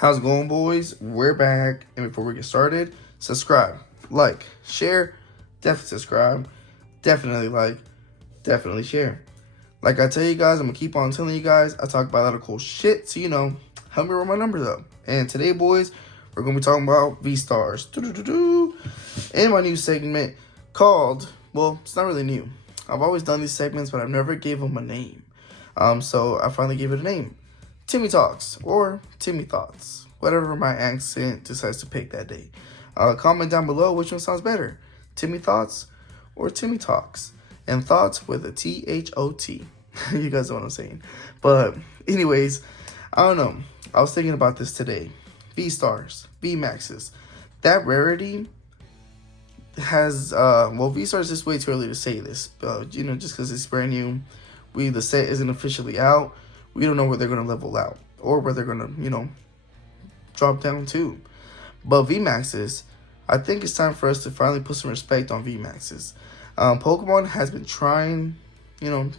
How's it going, boys? We're back, and before we get started, subscribe, like, share, definitely subscribe, definitely like, definitely share. Like I tell you guys, I'm gonna keep on telling you guys, I talk about a lot of cool shit, so help me roll my numbers up. And today, boys, we're gonna be talking about Vstars. In my new segment called, well, it's not really new. I've always done these segments, but I've never gave them a name. So I finally gave it a name. Timmy Talks or Timmy Thoughts, whatever my accent decides to pick that day. Comment down below which one sounds better, Timmy Thoughts or Timmy Talks, and thoughts with a T-H-O-T. You guys know what I'm saying. But anyways, I don't know. I was thinking about this today. Vstars, Vmaxes, that rarity has Vstars is way too early to say this. Just because it's brand new, the set isn't officially out. We don't know where they're going to level out or where they're going to, drop down to. But Vmaxes, I think it's time for us to finally put some respect on Vmaxes. Pokemon has been trying,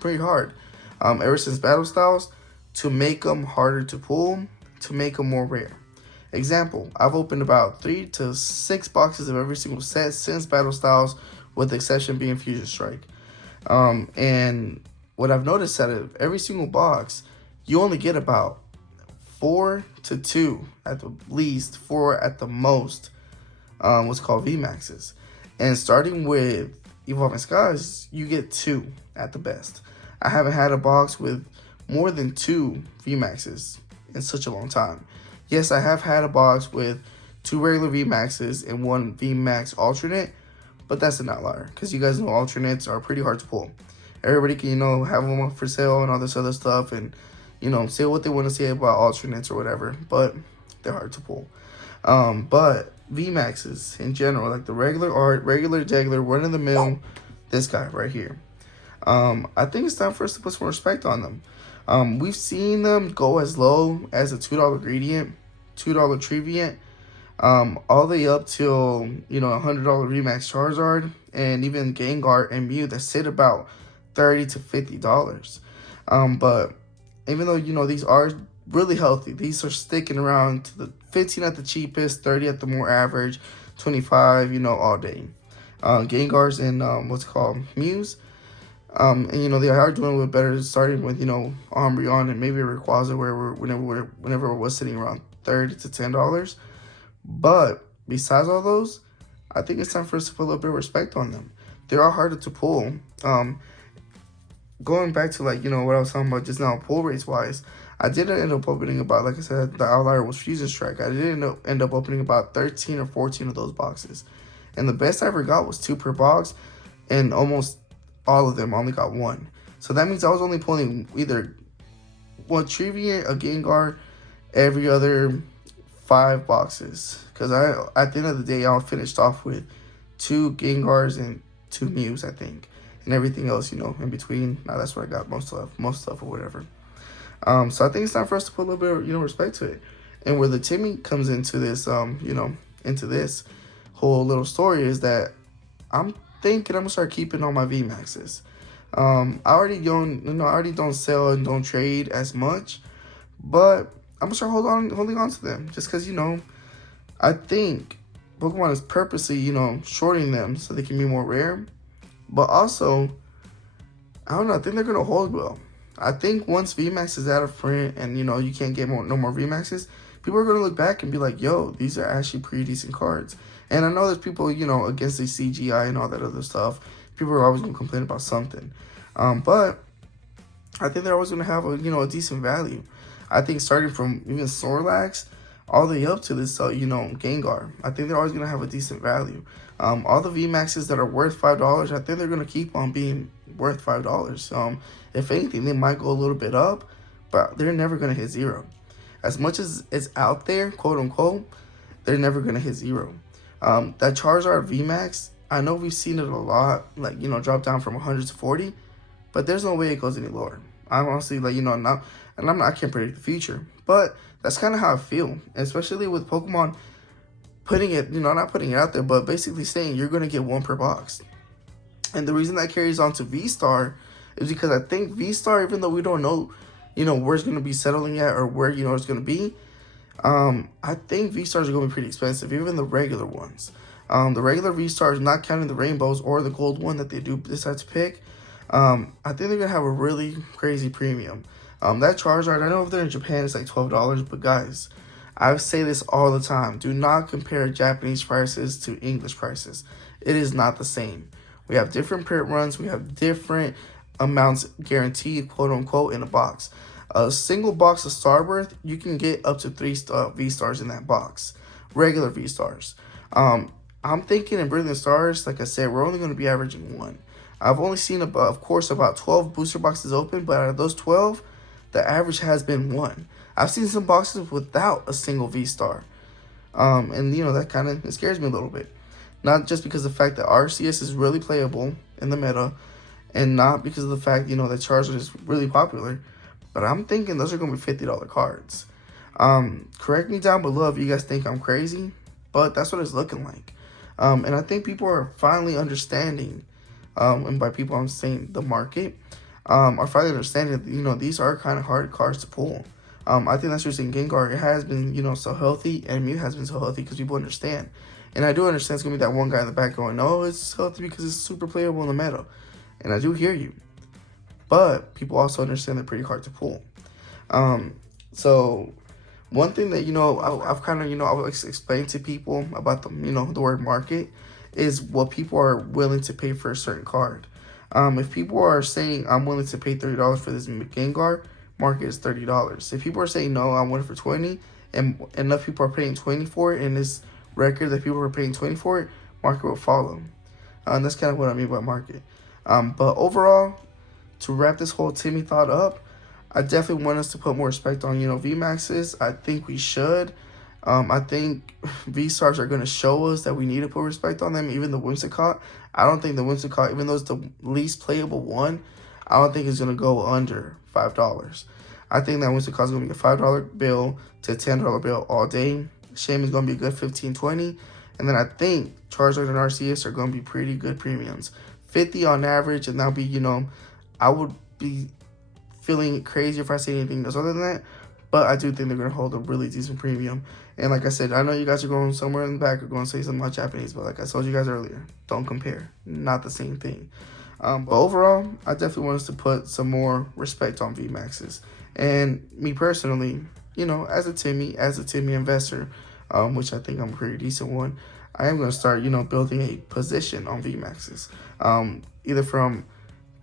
pretty hard ever since Battle Styles to make them harder to pull, to make them more rare. Example, I've opened about 3 to 6 boxes of every single set since Battle Styles, with the exception being Fusion Strike. And what I've noticed out of every single box, you only get about 4 to 2 at the least, 4 at the most, what's called Vmaxes. And starting with Evolving Skies, you get 2 at the best. I haven't had a box with more than 2 Vmaxes in such a long time. Yes, I have had a box with 2 regular Vmaxes and 1 Vmax alternate, but that's an outlier because you guys know alternates are pretty hard to pull. Everybody can, have them up for sale and all this other stuff and, say what they want to say about alternates or whatever, but they're hard to pull. But Vmaxes in general, like the regular art, regular degular, run-of-the-mill, this guy right here. I think it's time for us to put some respect on them. We've seen them go as low as a $2 gradient, $2 Trevenant, all the way up till, $100 Vmax Charizard, and even Gengar and Mew that sit about $30 to $50. But even though, these are really healthy, these are sticking around to the 15 at the cheapest, 30 at the more average, 25, all day. Gengars and Mews. And they are doing a little better, starting with Umbreon and maybe Rayquaza, whenever it was sitting around $30 to $10. But besides all those, I think it's time for us to put a little bit of respect on them. They are harder to pull. Going back to what I was talking about just now, pull rates wise, I didn't end up opening about, like I said, the outlier was Fusion Strike. I didn't end up opening about 13 or 14 of those boxes, and the best I ever got was 2 per box, and almost all of them I only got 1. So that means I was only pulling either 1 Trevenant, a Gengar, every other 5 boxes. Because at the end of the day, I finished off with 2 Gengars and 2 Mews, I think. And everything else, in between. Now that's what I got most stuff or whatever. So I think it's time for us to put a little bit of, respect to it. And where the Timmy comes into this, into this whole little story is that I'm thinking I'm gonna start keeping all my Vmaxes. I already don't sell and don't trade as much, but I'm gonna start holding on to them just because I think Pokemon is purposely shorting them so they can be more rare. But also, I don't know, I think they're going to hold well. I think once VMAX is out of print and, you can't get no more VMAXs, people are going to look back and be like, yo, these are actually pretty decent cards. And I know there's people, against the CGI and all that other stuff. People are always going to complain about something. But I think they're always going to have a decent value. I think starting from even Snorlax all the way up to this, Gengar, I think they're always going to have a decent value. All the VMAXs that are worth $5, I think they're going to keep on being worth $5. If anything, they might go a little bit up, but they're never going to hit 0. As much as it's out there, quote unquote, they're never going to hit 0. That Charizard VMAX, I know we've seen it a lot, drop down from 100 to 40, but there's no way it goes any lower. I'm honestly, I can't predict the future, but that's kind of how I feel, especially with Pokemon putting it, not putting it out there, but basically saying you're going to get 1 per box. And the reason that carries on to Vstar is because I think Vstar, even though we don't know, where it's going to be settling at or where, it's going to be, I think V-Stars are going to be pretty expensive, even the regular ones. The regular V-Stars, not counting the rainbows or the gold one that they do decide to pick, I think they're going to have a really crazy premium. That Charizard, I know if they're in Japan, it's like $12, but guys, I say this all the time. Do not compare Japanese prices to English prices. It is not the same. We have different print runs. We have different amounts guaranteed, quote unquote, in a box. A single box of Starbirth, you can get up to 3 V-Stars in that box. Regular V-Stars. I'm thinking in Brilliant Stars, like I said, we're only going to be averaging 1. I've only seen, of course, about 12 booster boxes open, but out of those 12, the average has been 1. I've seen some boxes without a single V-Star. And, that kind of scares me a little bit. Not just because of the fact that RCS is really playable in the meta, and not because of the fact, that Charizard is really popular, but I'm thinking those are going to be $50 cards. Correct me down below if you guys think I'm crazy, but that's what it's looking like. And I think people are finally understanding, and by people I'm saying the market, are finally understanding that, these are kind of hard cards to pull. I think that's just in Gengar. It has been, so healthy, and Mew has been so healthy because people understand. And I do understand it's going to be that one guy in the back going, no, it's healthy because it's super playable in the meta. And I do hear you. But people also understand they're pretty hard to pull. So one thing that, I've kind of, I've explained to people about the, the word market is what people are willing to pay for a certain card. If people are saying, I'm willing to pay $30 for this Gengar, market is $30. If people are saying, no, I want it for 20, and enough people are paying 20 for it, and this record that people are paying 20 for it, market will follow. And that's kind of what I mean by market. But overall, to wrap this whole Timmy thought up, I definitely want us to put more respect on, Vmaxes. I think we should. I think V-Stars are going to show us that we need to put respect on them. Even the Whimsicott, I don't think the Whimsicott, even though it's the least playable one, I don't think it's going to go under $5. I think that Whimsicott is going to be a $5 bill to a $10 bill all day. Shame is going to be a good 15, 20. And then I think Charizard and RCS are going to be pretty good premiums. 50 on average, and that'll be, I would be feeling crazy if I say anything else other than that. But I do think they're going to hold a really decent premium. And like I said, I know you guys are going somewhere in the back or going to say something about Japanese, but like I told you guys earlier, don't compare. Not the same thing. But overall, I definitely want us to put some more respect on Vmaxes. And me personally, as a Timmy investor, which I think I'm a pretty decent one, I am going to start, building a position on Vmaxes. Either from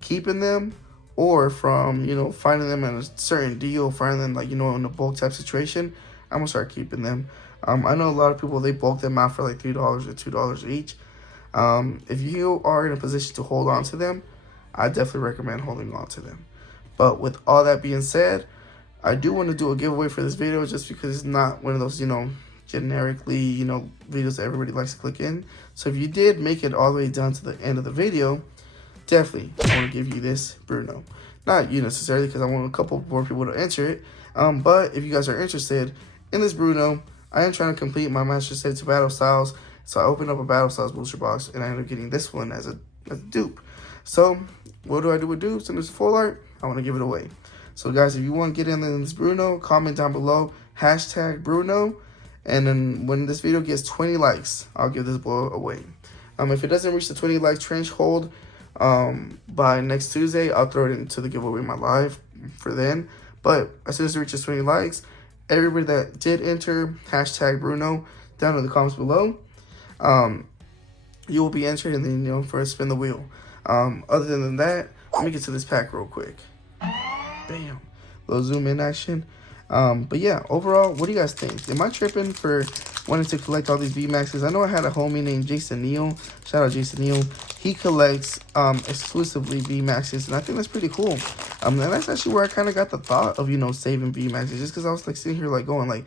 keeping them or from, finding them in a certain deal, finding them, like, in a bulk type situation. I'm going to start keeping them. I know a lot of people, they bulk them out for like $3 or $2 each. If you are in a position to hold on to them, I definitely recommend holding on to them. But with all that being said, I do want to do a giveaway for this video just because it's not one of those, generically, videos that everybody likes to click in. So if you did make it all the way down to the end of the video, definitely I want to give you this Bruno. Not you necessarily, because I want a couple more people to enter it. But if you guys are interested in this Bruno, I am trying to complete my Master Set to Battle Styles. So I opened up a Battle Styles booster box, and I ended up getting this one as a dupe. So what do I do with dupes? And this full art, I want to give it away. So guys, if you want to get in this Bruno, comment down below, hashtag Bruno. And then when this video gets 20 likes, I'll give this blow away. If it doesn't reach the 20 like threshold by next Tuesday, I'll throw it into the giveaway in my live for then. But as soon as it reaches 20 likes, everybody that did enter, hashtag Bruno, down in the comments below, you will be entered, and then, for a spin the wheel. Other than that, let me get to this pack real quick. Bam. Little zoom in action. But yeah, overall, what do you guys think? Am I tripping for wanting to collect all these Vmaxes? I know I had a homie named Jason Neal. Shout out Jason Neal. He collects exclusively Vmaxes, and I think that's pretty cool. And that's actually where I kind of got the thought of, saving Vmaxes, just because I was like sitting here like going like,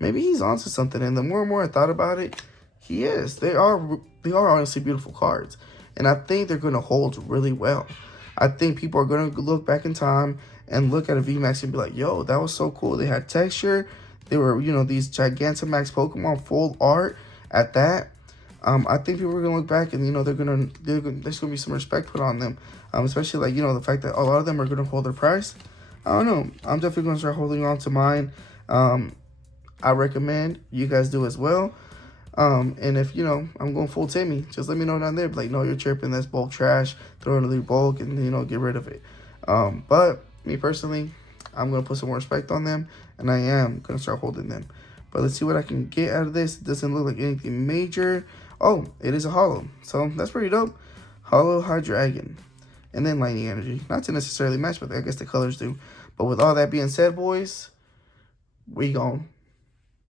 maybe he's onto something. And the more and more I thought about it, he is. They are honestly beautiful cards, and I think they're going to hold really well. I think people are going to look back in time and look at a VMAX and be like, yo, that was so cool. They had texture. They were, these Gigantamax Pokemon full art at that. I think people are going to look back and, there's going to be some respect put on them. Especially, like, the fact that a lot of them are going to hold their price. I don't know. I'm definitely going to start holding on to mine. I recommend you guys do as well. And if, you know, I'm going full Timmy, just let me know down there. Like, no, you're tripping. That's bulk trash. Throw another bulk and, you know, get rid of it. But me personally, I'm going to put some more respect on them. And I am going to start holding them. But let's see what I can get out of this. It doesn't look like anything major. Oh, it is a holo. So that's pretty dope. Holo Hydreigon. And then Lightning Energy. Not to necessarily match, but I guess the colors do. But with all that being said, boys, we gone.